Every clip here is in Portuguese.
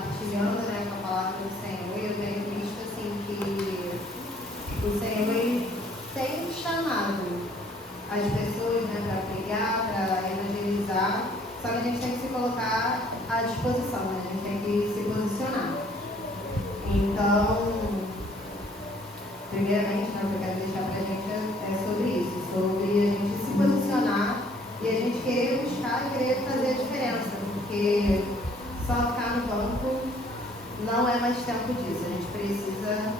compartilhando, né, com a palavra do Senhor, e eu tenho visto assim que o Senhor ele tem chamado as pessoas, né, para pregar, para evangelizar, só que a gente tem que se colocar à disposição, né? A gente tem que se posicionar. Então, primeiramente, né, o que eu quero deixar para a gente é sobre isso, sobre a gente se posicionar e a gente querer buscar e querer fazer a diferença, porque só ficar no banco não é mais tempo disso. A gente precisa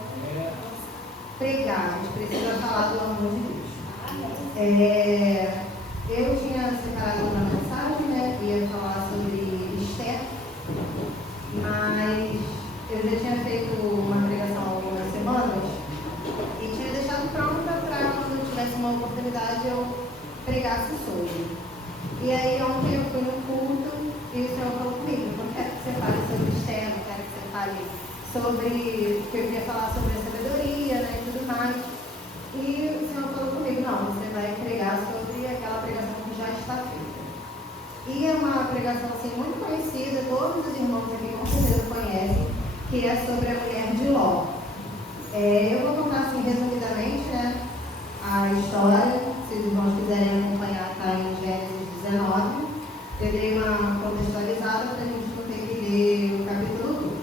pregar, a gente precisa falar do amor de Deus. Eu tinha separado uma mensagem, né, que ia falar sobre Esther, mas eu já tinha feito uma pregação há algumas semanas e tinha deixado pronta para quando eu tivesse uma oportunidade eu pregasse sobre. E aí ontem eu fui no culto e o Senhor falou comigo: não quero que você fale sobre Esther, não quero que você fale sobre, que eu queria falar sobre a sabedoria, né, e tudo mais. E o Senhor falou comigo: não, você vai pregar sobre aquela pregação que já está feita. E é uma pregação assim muito conhecida, todos os irmãos aqui com certeza conhecem, que é sobre a mulher de Ló. Eu vou contar assim resumidamente, né, a história. Se os irmãos quiserem acompanhar, está em Gênesis 19. Eu dei uma contextualizada para a gente não ter que ler o capítulo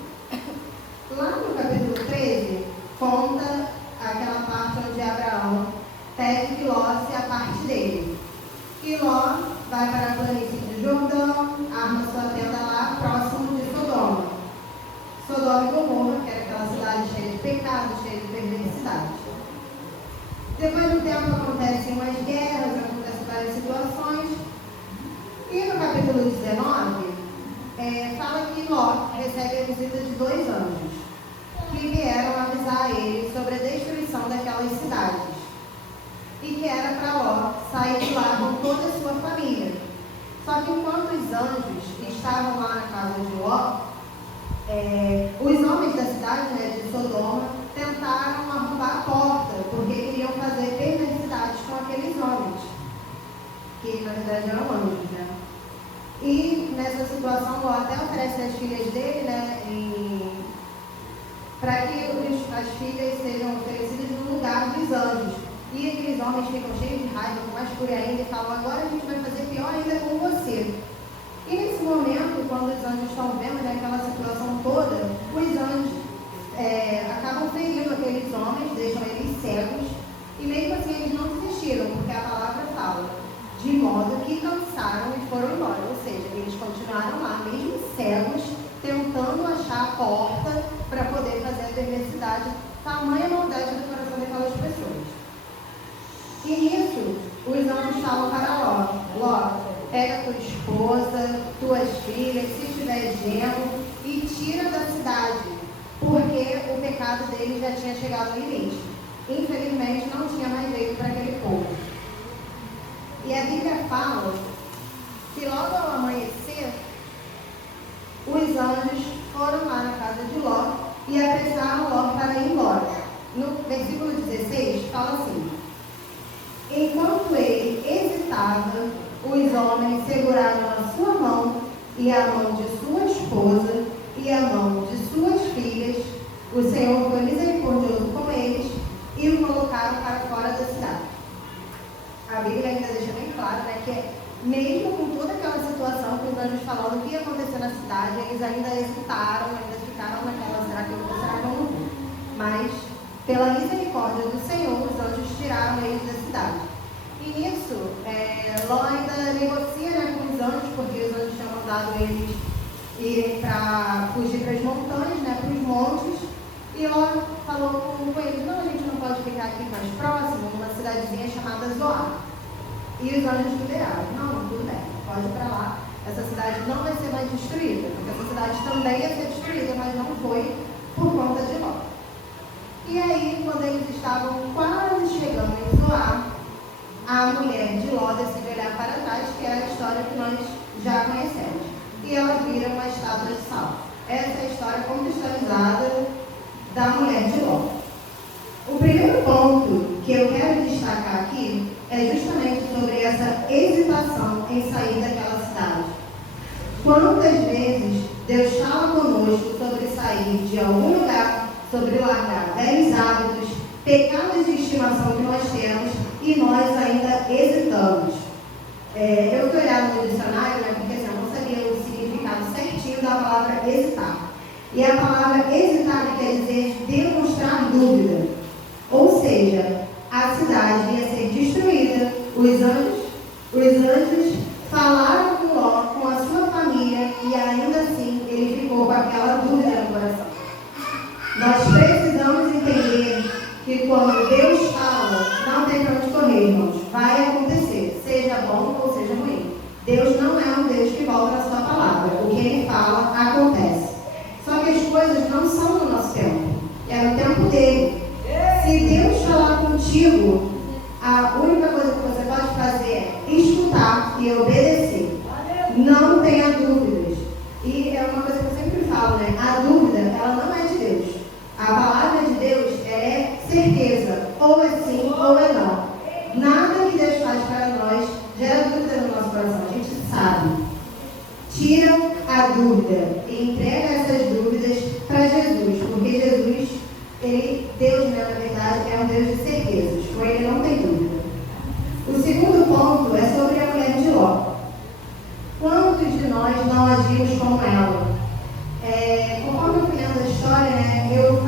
2. Lá no capítulo 13, conta aquela parte onde Abraão pede que Ló se aparte dele. E Ló vai para a planície de Jordão, arma sua tenda lá, próximo de Sodoma. Sodoma e Gomorra, que era aquela cidade cheia de pecado, cheia de perversidade. Depois do tempo acontecem umas guerras, acontecem várias situações. E no capítulo 19, fala que Ló recebe a visita de 2 anjos, que vieram avisar ele sobre a destruição daquelas cidades. E que era para Ló sair de lá com toda a sua família. Só que enquanto os anjos estavam lá na casa de Ló, os homens da cidade, né, de Sodoma, tentaram arrombar a porta, porque queriam fazer perversidades com aqueles homens, que na verdade eram anjos, né? E nessa situação, Ló até oferece as filhas dele, né, para que as filhas sejam oferecidas no lugar dos anjos. E aqueles homens ficam cheios de raiva, com mais fúria ainda, e falam: agora a gente vai fazer pior ainda com você. E nesse momento, quando os anjos estão vendo, né, aquela situação toda, os anjos acabam ferindo aqueles homens, deixam eles cegos, e mesmo assim eles não desistiram, porque a palavra fala, de modo que cansaram e foram embora. Ou seja, eles continuaram lá, mesmo cegos, tentando achar a porta para poder fazer a perversidade, tamanha maldade do coração daquelas pessoas. E nisso, os anjos falam para Ló: Ló, pega tua esposa, tuas filhas, se tiver genro, e tira da cidade, porque o pecado deles já tinha chegado ao limite. Infelizmente, não tinha mais jeito para aquele povo. E a Bíblia fala que logo ao amanhecer, os anjos foram lá na casa de Ló e apressaram Ló para ir embora. No versículo 16, fala assim: enquanto ele hesitava, os homens seguraram a sua mão e a mão de sua esposa e a mão de suas filhas. O Senhor foi misericordioso com eles e o colocaram para fora da cidade. A Bíblia ainda deixa bem claro, né, que mesmo com toda aquela situação, com os anjos falando o que ia acontecer na cidade, eles ainda hesitaram, ainda ficaram naquela: será que eu vou, será que eu não vou? Mas, pela misericórdia do Senhor, os anjos tiraram eles da cidade. E nisso, Ló ainda negocia, né, com os anjos, porque os anjos tinham mandado eles irem para fugir para as montanhas, né, para os montes. E Ló falou com eles: não, a gente não pode ficar aqui mais próximo, numa cidadezinha chamada Zoar. E os anjos liberaram: não, tudo bem, pode ir para lá. Essa cidade não vai ser mais destruída, porque essa cidade também ia ser destruída, mas não foi por conta de Ló. E aí, quando eles estavam quase chegando em Zoar, a mulher de Ló decide olhar para trás, que é a história que nós já conhecemos. E ela vira uma estátua de sal. Essa é a história contextualizada da mulher de Ló. O primeiro ponto que eu quero destacar aqui é justamente sobre essa hesitação em sair daquela cidade. Quantas vezes Deus fala conosco sobre sair de algum lugar, sobre largar velhos hábitos, pecados de estimação que nós temos e nós ainda hesitamos. Eu fui olhar no dicionário, né, porque assim, eu não sabia o significado certinho da palavra hesitar. E a palavra hesitar quer dizer demonstrar dúvida. Ou seja, a cidade ia ser destruída, os anjos falaram com Ló, com a sua família, e ainda assim ele ficou com aquela dúvida no coração. Nós precisamos entender que quando Deus fala, não tem para onde correr, irmãos. Vai acontecer, seja bom ou seja ruim. Deus não é um Deus que volta na sua palavra. O que Ele fala, acontece. Só que as coisas não são no nosso tempo. É no tempo dele. Se Deus falar contigo, a única coisa que você pode fazer é escutar e obedecer. Não tenha dúvidas. E é uma coisa que eu sempre falo, né? A dúvida, ela não é de Deus. A palavra de Deus é certeza. Ou é sim ou é não. Nada que Deus faz para nós gera dúvida no nosso coração. A gente sabe. Tira a dúvida e entrega essas dúvidas para Jesus. Porque Jesus, Deus, né, na verdade, é um Deus de certezas. Com Ele não tem dúvida. O segundo ponto é sobre a mulher de Ló. Quantos de nós não agimos como ela? Conforme eu fui lendo a história, né, eu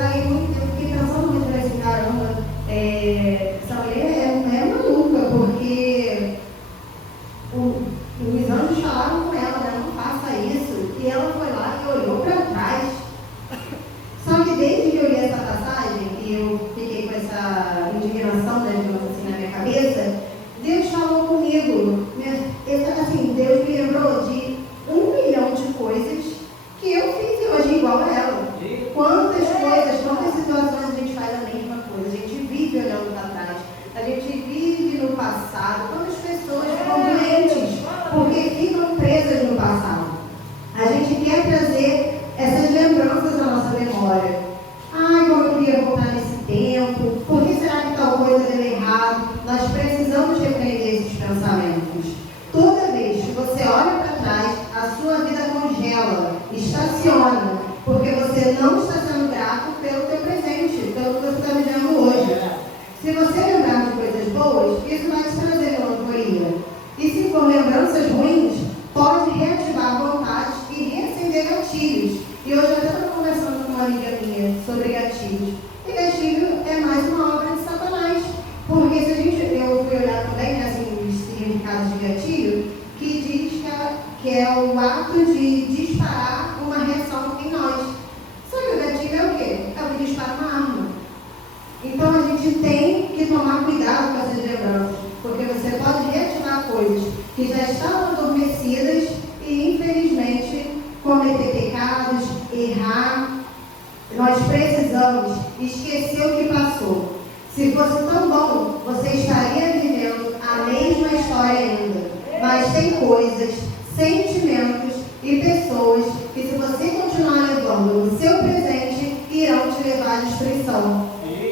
fiquei pensando muito nesse caramba. Essa mulher é maluca, porque os anjos falaram com ela, né, não faça isso, e ela foi lá e olhou para trás. Só que desde que eu li essa passagem, e eu fiquei com essa indignação, né, digamos assim, na minha cabeça, Deus falou comigo, assim, Deus me lembrou de 1 milhão de coisas que eu fiz e eu agi igual a ela. Quantas coisas, quantas situações a gente faz a mesma coisa, a gente vive olhando para trás, a gente vive no passado, quantas pessoas ficam doentes porque ficam presas no passado. A gente quer trazer essas lembranças na nossa memória. Ai, como eu queria voltar nesse tempo, por que será que tal coisa deu errado? Nós precisamos repreender esses pensamentos. Toda vez que você olha para trás, a sua vida congela, estaciona, porque você não está sendo grato pelo teu presente, pelo que você está vivendo hoje. Se você lembrar de coisas boas, isso vai te trazer melancolia. E se for lembranças ruins, pode reativar vontades e reacender gatilhos. E hoje eu até estava conversando com uma amiga minha sobre gatilhos. E gatilho é mais uma obra de Satanás. Porque eu fui olhar também, né, assim, os significados de gatilho, que diz que é o ato de disparar uma reação em nós. Só que o gatilho é o quê? É o que dispara uma arma. Então a gente tem que tomar cuidado com essas lembranças, porque você pode reativar coisas que já estavam adormecidas e, infelizmente, cometer pecados, errar. Nós precisamos esquecer o que passou. Se fosse tão bom, você estaria vivendo a mesma história ainda. Mas tem coisas, sentimentos e pessoas que, se você continuar levando no seu presente, irão te levar à destruição.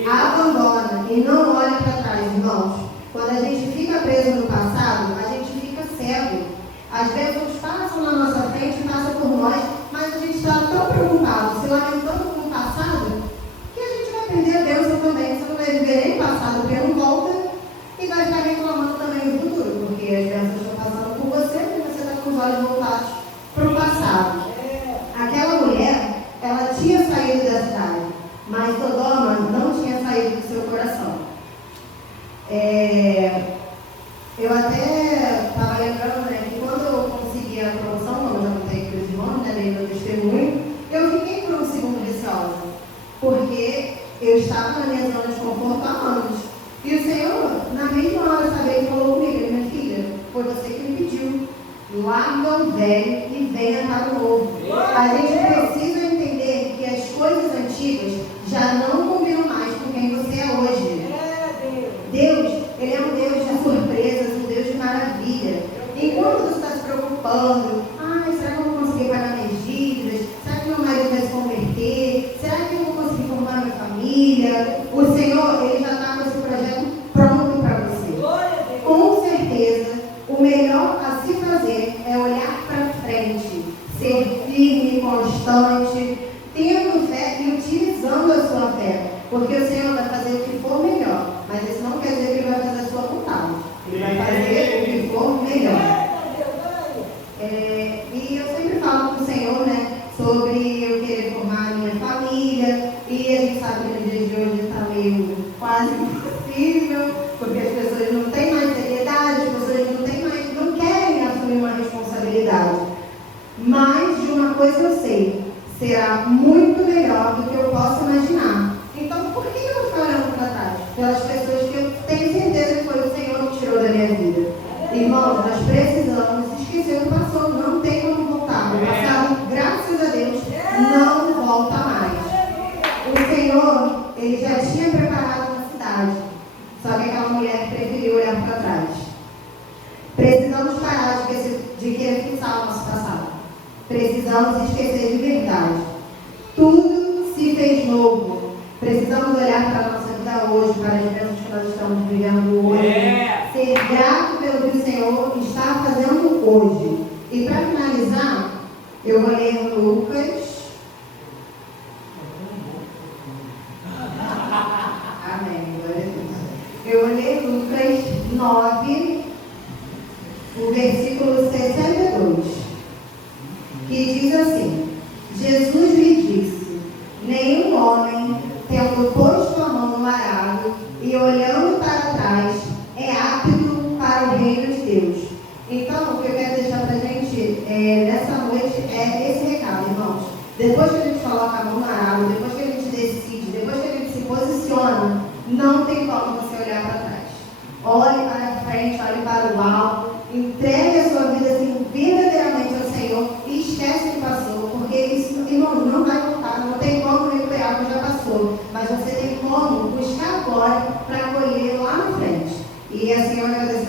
Abandona e não olhe para trás, irmãos. Quando a gente fica preso no passado, a gente fica cego. As bênçãos passam na nossa frente, passam por nós, mas a gente está tão preocupado, se lamentando com o passado, que a gente vai perder a bênção também. Você não vai viver nem o passado, porque não volta, e vai ficar reclamando também no futuro, porque as bênçãos estão passando por você e você está com os olhos voltados para o passado. Aquela mulher, ela tinha saído da cidade, mas Sodoma não tinha saído do seu coração. Eu até estava lembrando, né, que quando eu consegui a promoção, como eu já contei para os irmãos, né, dei meu testemunho, eu fiquei por um segundo receosa, porque eu estava na minha zona de conforto há anos. E o Senhor, na mesma hora, sabe, Ele falou comigo: minha filha, foi você que me pediu. Larga o velho e venha para o novo. A gente precisa entender que as coisas antigas já não combinam mais com quem você é hoje. Deus, Ele é um Deus de surpresas, um Deus de maravilha. Enquanto você está se preocupando, será que eu vou conseguir pagar minhas dívidas? Será que meu marido vai se converter? Será que eu vou conseguir formar minha família? O Senhor, Ele já está com esse projeto pronto para você. Com certeza, o melhor a se fazer é olhar para frente, ser firme com terrível, porque as pessoas não têm mais seriedade, as pessoas não querem assumir uma responsabilidade. Mas de uma coisa eu sei, será muito melhor do que eu posso imaginar. Então, por que eu vou ficar olhando para trás? Pelas pessoas que eu tenho certeza que foi o Senhor que tirou da minha vida. Irmãos, nós precisamos esquecer o que passou, não tem como voltar. O passado, graças a Deus, não volta mais. O Senhor, Ele já tinha preparado uma cidade, só que aquela mulher preferiu olhar para trás. Precisamos parar de querer fixar o nosso passado. Precisamos esquecer de verdade. Tudo se fez novo. Precisamos olhar para a nossa vida hoje, para as bênçãos que nós estamos vivendo hoje. Ser grato pelo que o Senhor está fazendo hoje. E para finalizar, eu vou ler Lucas. Amém. Glória a Deus. Eu vou ler Lucas 9, o versículo 62. Que diz assim: Jesus lhe disse: nenhum homem, tendo posto a mão no arado e olhando para trás, é apto para o reino de Deus. Então, o que eu quero deixar para a gente nessa noite é esse recado, irmãos. Depois que a gente coloca a mão no arado, depois que a gente decide, depois que a gente se posiciona, não tem como você olhar para trás. Olhe para frente, olhe para o alto, entregue a sua vida assim, verdadeiramente ao Senhor e esquece o que passou, porque isso, irmão, não vai voltar, não tem como recuperar o que já passou, mas você tem como buscar agora para colher lá na frente. E assim eu agradeço